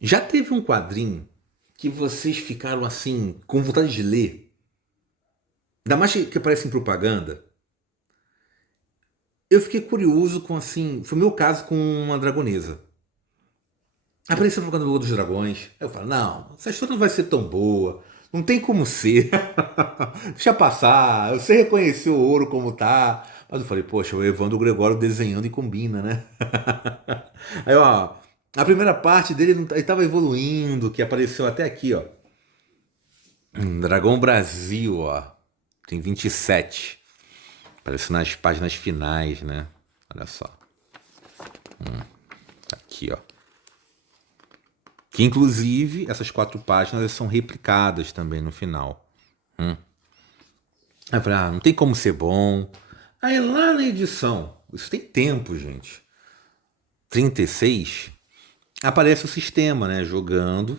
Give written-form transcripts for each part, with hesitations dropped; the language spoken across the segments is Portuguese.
Já teve um quadrinho que vocês ficaram assim, com vontade de ler? Ainda mais que aparece em propaganda. Eu fiquei curioso com assim. Foi o meu caso com uma dragonesa. Apareceu propaganda do Lua dos Dragões. Aí eu falo, não, essa história não vai ser tão boa. Não tem como ser. Deixa passar. Eu sei reconhecer o ouro como tá. Mas eu falei, poxa, o Evandro Gregório desenhando e combina, né? Aí, ó, a primeira parte dele, ele tava evoluindo, que apareceu até aqui, ó. Dragão Brasil, ó. Tem 27. Aparece nas páginas finais, né? Olha só. Aqui, ó. Que inclusive essas 4 páginas são replicadas também no final. Aí eu falei, não tem como ser bom. Aí lá na edição, isso tem tempo, gente. 36, aparece o sistema, né? Jogando.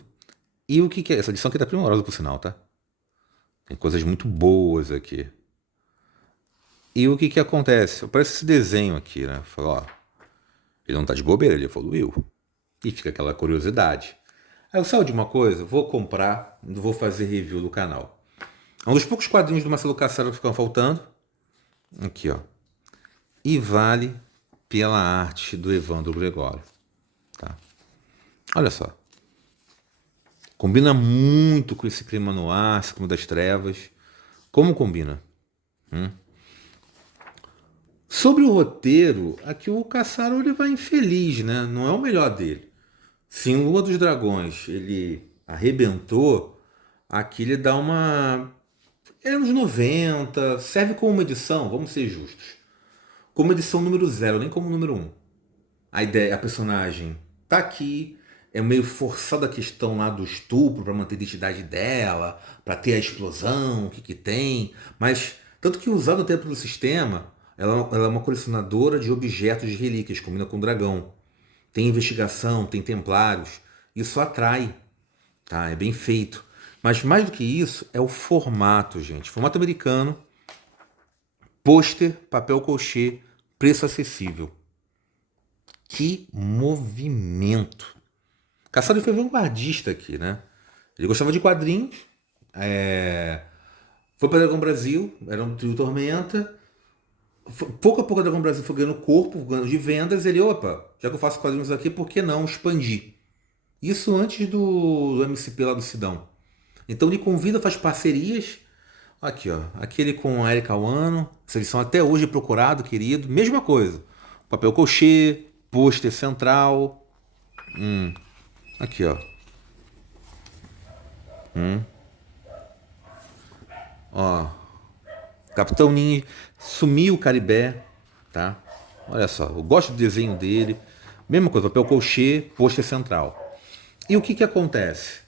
E o que que é? Essa edição aqui tá primorosa por sinal, tá? Tem coisas muito boas aqui. E o que que acontece? Aparece esse desenho aqui, né? Falou, ó, ele não tá de bobeira, ele evoluiu. E fica aquela curiosidade. Aí eu saio de uma coisa, vou comprar, vou fazer review do canal. É um dos poucos quadrinhos do Marcelo Cassaro que ficam faltando. Aqui, ó. E vale pela arte do Evandro Gregório. Tá? Olha só. Combina muito com esse clima no ar, esse clima das trevas. Como combina? Sobre o roteiro, aqui o Cassaro ele vai infeliz, né? Não é o melhor dele. Se em Lua dos Dragões ele arrebentou, aqui ele dá uma. É anos 90, serve como uma edição, vamos ser justos. Como edição número 0, nem como número 1. A ideia, a personagem tá aqui, é meio forçada a questão lá do estupro para manter a identidade dela, para ter a explosão, o que que tem, mas tanto que usado até pelo sistema, ela é uma colecionadora de objetos de relíquias, combina com o dragão. Tem investigação, tem templários, isso atrai, tá? É bem feito. Mas mais do que isso, é o formato, gente. Formato americano, pôster, papel crochê, preço acessível. Que movimento! Caçado foi vanguardista aqui, né? Ele gostava de quadrinhos, foi para Dragão Brasil, era um trio Tormenta. Pouco a pouco a Dragão Brasil foi ganhando corpo, ganhando de vendas. Ele, opa, já que eu faço quadrinhos aqui, por que não expandir? Isso antes do MCP lá do Sidão. Então ele convida, faz parcerias. Aqui, ó. Aquele com a Erika Wano. Essa edição até hoje é procurado, querido. Mesma coisa. Papel crochê, pôster central. Aqui, ó. Ó. Capitão Ninja. Sumiu o Caribé. Tá? Olha só. Eu gosto do desenho dele. Mesma coisa. Papel crochê, pôster central. E o que que acontece?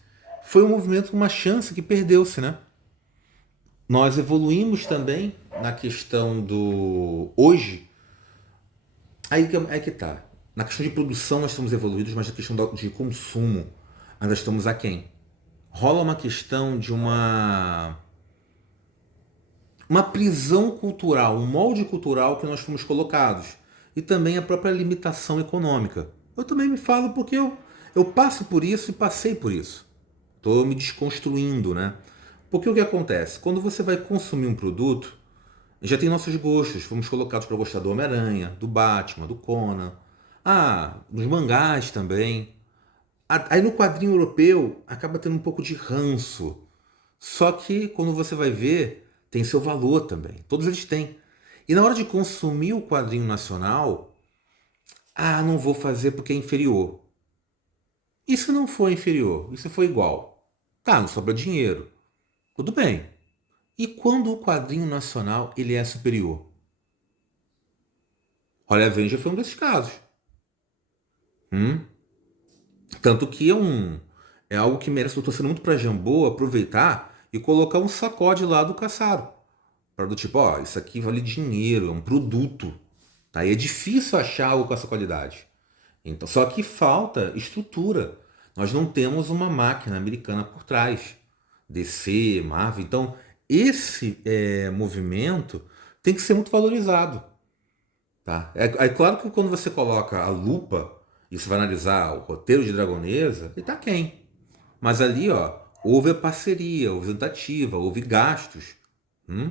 Foi um movimento, uma chance que perdeu-se, né? Nós evoluímos também na questão do hoje. Aí que tá. Na questão de produção nós estamos evoluídos, mas na questão de consumo ainda estamos aquém. Rola uma questão de uma prisão cultural, um molde cultural que nós fomos colocados. E também a própria limitação econômica. Eu também me falo porque eu passo por isso e passei por isso. Estou me desconstruindo, né? Porque o que acontece? Quando você vai consumir um produto, já tem nossos gostos. Fomos colocados para gostar do Homem-Aranha, do Batman, do Conan. Ah, dos mangás também. Aí no quadrinho europeu acaba tendo um pouco de ranço. Só que quando você vai ver, tem seu valor também. Todos eles têm. E na hora de consumir o quadrinho nacional, não vou fazer porque é inferior. E se não for inferior? E se for igual? Tá, não sobra dinheiro. Tudo bem. E quando o quadrinho nacional ele é superior? Holly Avenger foi um desses casos. Tanto que é algo que merece, eu tô torcendo muito pra Jambô aproveitar e colocar um sacode lá do Caçaro. Para do tipo, ó, isso aqui vale dinheiro, é um produto. Tá? E é difícil achar algo com essa qualidade. Então, só que falta estrutura. Nós não temos uma máquina americana por trás. DC, Marvel. Então, esse movimento tem que ser muito valorizado. Tá? É claro que quando você coloca a lupa e você vai analisar o roteiro de Dragonesa, ele tá quem? Mas ali, ó, houve a parceria, houve tentativa, houve gastos. Hum?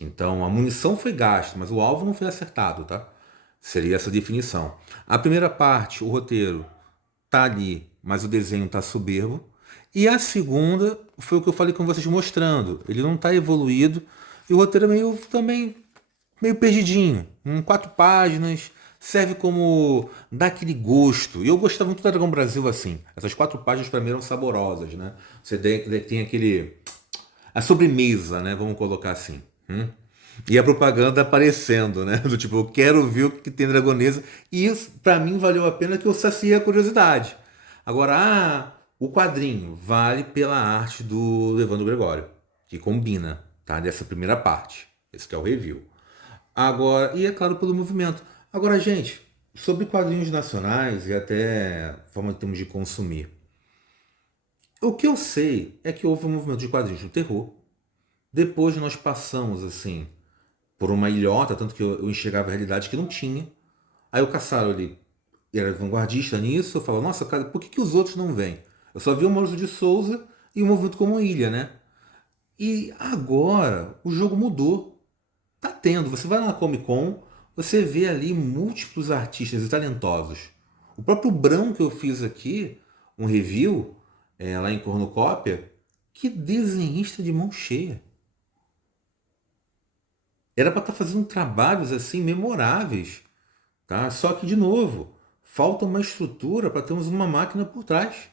Então a munição foi gasta, mas o alvo não foi acertado, tá? Seria essa definição. A primeira parte, o roteiro, tá ali, mas o desenho tá soberbo. E a segunda foi o que eu falei com vocês mostrando. Ele não tá evoluído e o roteiro é meio também meio perdidinho. Em 4 páginas, serve como dar aquele gosto. E eu gostava muito da Dragão Brasil assim. Essas 4 páginas para mim eram saborosas, né? Você tem aquele a sobremesa, né? Vamos colocar assim. E a propaganda aparecendo, né? Do tipo, eu quero ver o que tem Dragonesa. E isso, pra mim, valeu a pena que eu saciei a curiosidade. Agora, o quadrinho vale pela arte do Evandro Gregório, que combina, tá? Dessa primeira parte. Esse que é o review. Agora, e é claro, pelo movimento. Agora, gente, sobre quadrinhos nacionais e até forma que temos de consumir. O que eu sei é que houve um movimento de quadrinhos do terror. Depois nós passamos, assim, por uma ilhota, tanto que eu enxergava a realidade que não tinha. Aí o Cassaro, ele era vanguardista nisso, eu falava, nossa, cara, por que os outros não vêm? Eu só vi o Maurício de Souza e o movimento como Ilha, né? E agora o jogo mudou. Tá tendo, você vai na Comic Con, você vê ali múltiplos artistas e talentosos. O próprio Brão que eu fiz aqui, um review, lá em Cornucópia, que desenhista de mão cheia. Era para estar fazendo trabalhos assim memoráveis, tá? Só que de novo, falta uma estrutura para termos uma máquina por trás.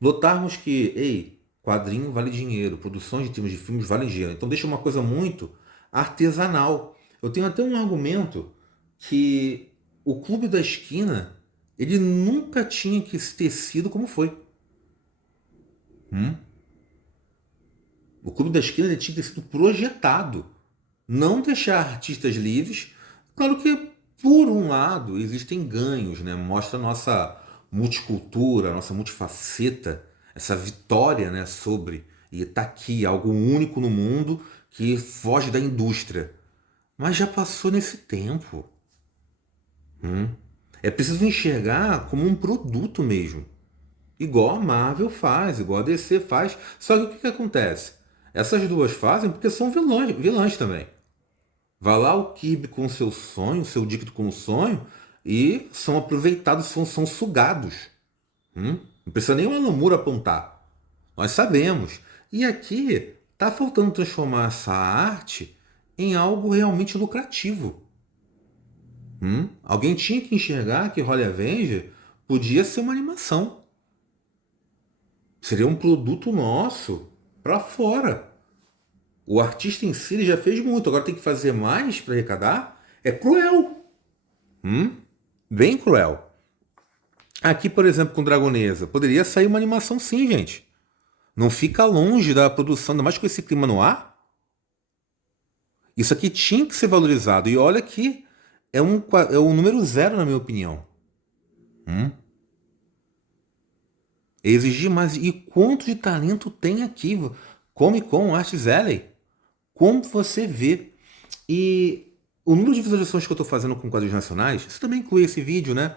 Notarmos que, ei, quadrinho vale dinheiro, produções de termos de filmes valem dinheiro. Então deixa uma coisa muito artesanal. Eu tenho até um argumento que o Clube da Esquina, ele nunca tinha que ter sido como foi. Hum? O Clube da Esquina ele tinha que ter sido projetado. Não deixar artistas livres. Claro que, por um lado, existem ganhos, né? Mostra a nossa multicultura, a nossa multifaceta, essa vitória, né, sobre e tá aqui, algo único no mundo que foge da indústria. Mas já passou nesse tempo. É preciso enxergar como um produto mesmo. Igual a Marvel faz, igual a DC faz. Só que o que acontece? Essas duas fazem porque são vilãs também. Vai lá o Kirby com o seu sonho, o seu Dicto com o sonho, e são aproveitados, são sugados. Não precisa nem o Alan Moore apontar. Nós sabemos. E aqui está faltando transformar essa arte em algo realmente lucrativo. Alguém tinha que enxergar que Holy Avenger podia ser uma animação. Seria um produto nosso para fora. O artista em si ele já fez muito, agora tem que fazer mais para arrecadar? É cruel. Bem cruel. Aqui, por exemplo, com Dragonesa, poderia sair uma animação sim, gente. Não fica longe da produção, ainda mais com esse clima no ar. Isso aqui tinha que ser valorizado. E olha que é um número zero, na minha opinião. Exigir mais. E quanto de talento tem aqui? Comic Con, Arts Alley. Como você vê. E o número de visualizações que eu estou fazendo com quadrinhos nacionais, isso também inclui esse vídeo, né?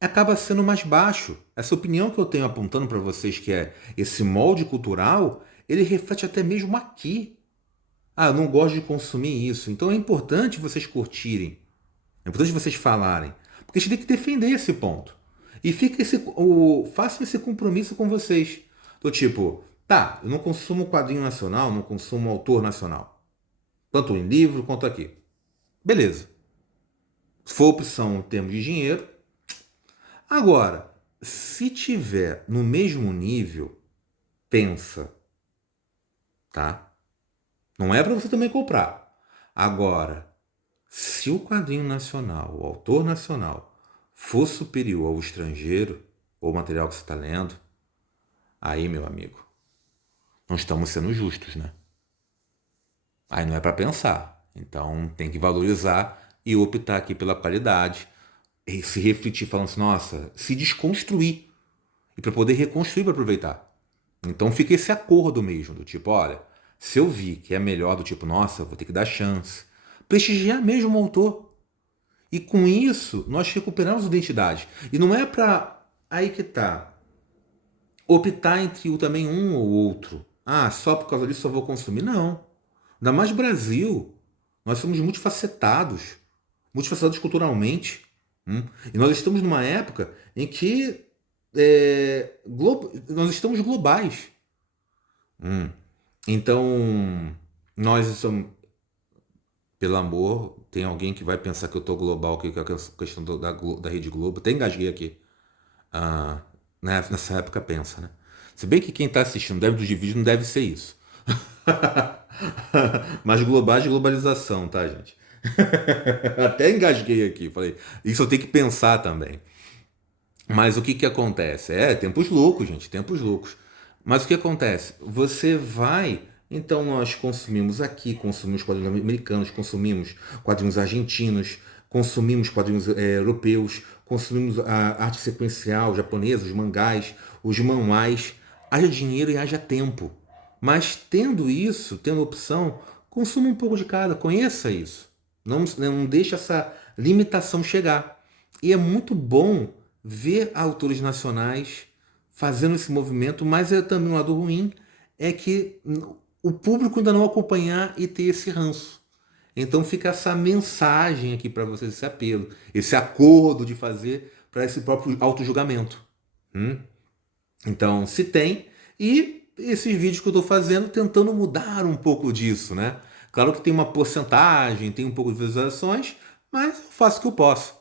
Acaba sendo mais baixo. Essa opinião que eu tenho apontando para vocês, que é esse molde cultural, ele reflete até mesmo aqui. Eu não gosto de consumir isso. Então é importante vocês curtirem. É importante vocês falarem. Porque a gente tem que defender esse ponto. E façam esse compromisso com vocês. Do tipo, tá, eu não consumo quadrinho nacional, não consumo autor nacional. Tanto em livro quanto aqui. Beleza. Se for opção em termos de dinheiro. Agora, se tiver no mesmo nível, pensa. Tá? Não é para você também comprar. Agora, se o quadrinho nacional, o autor nacional, for superior ao estrangeiro, ou material que você está lendo, aí, meu amigo, não estamos sendo justos, né? Aí não é para pensar. Então tem que valorizar e optar aqui pela qualidade. E se refletir falando assim, nossa, se desconstruir. E para poder reconstruir para aproveitar. Então fica esse acordo mesmo, do tipo, olha, se eu vi que é melhor, do tipo, nossa, vou ter que dar chance. Prestigiar mesmo o autor. E com isso, nós recuperamos a identidade. E não é para aí que tá, optar entre também um ou outro. Ah, só por causa disso eu vou consumir. Não. Ainda mais Brasil. Nós somos multifacetados culturalmente. E nós estamos numa época em que nós estamos globais. Então, nós somos, pelo amor, tem alguém que vai pensar que eu tô global, que é a questão da Rede Globo. Até engasguei aqui. Ah, nessa época pensa, né? Se bem que quem está assistindo deve dos vídeo não deve ser isso. Mas globais de globalização, tá, gente? Até engasguei aqui, falei. Isso eu tenho que pensar também. Mas o que que acontece? Tempos loucos, gente, tempos loucos. Mas o que acontece? Você vai. Então nós consumimos aqui, consumimos quadrinhos americanos, consumimos quadrinhos argentinos, consumimos quadrinhos europeus, consumimos a arte sequencial japonesa, os mangás, os manhwas. Haja dinheiro e haja tempo. Mas tendo isso, tendo opção, consuma um pouco de cada, conheça isso. Não deixe essa limitação chegar. E é muito bom ver autores nacionais fazendo esse movimento, mas é também um lado ruim, é que o público ainda não acompanhar e ter esse ranço. Então fica essa mensagem aqui para vocês, esse apelo, esse acordo de fazer para esse próprio auto-julgamento. Então, se tem, e esses vídeos que eu estou fazendo tentando mudar um pouco disso, né? Claro que tem uma porcentagem, tem um pouco de visualizações, mas eu faço o que eu posso.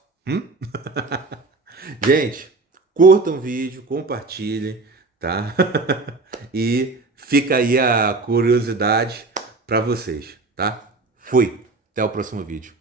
Gente, curtam o vídeo, compartilhem, tá? E fica aí a curiosidade para vocês, tá? Fui, até o próximo vídeo.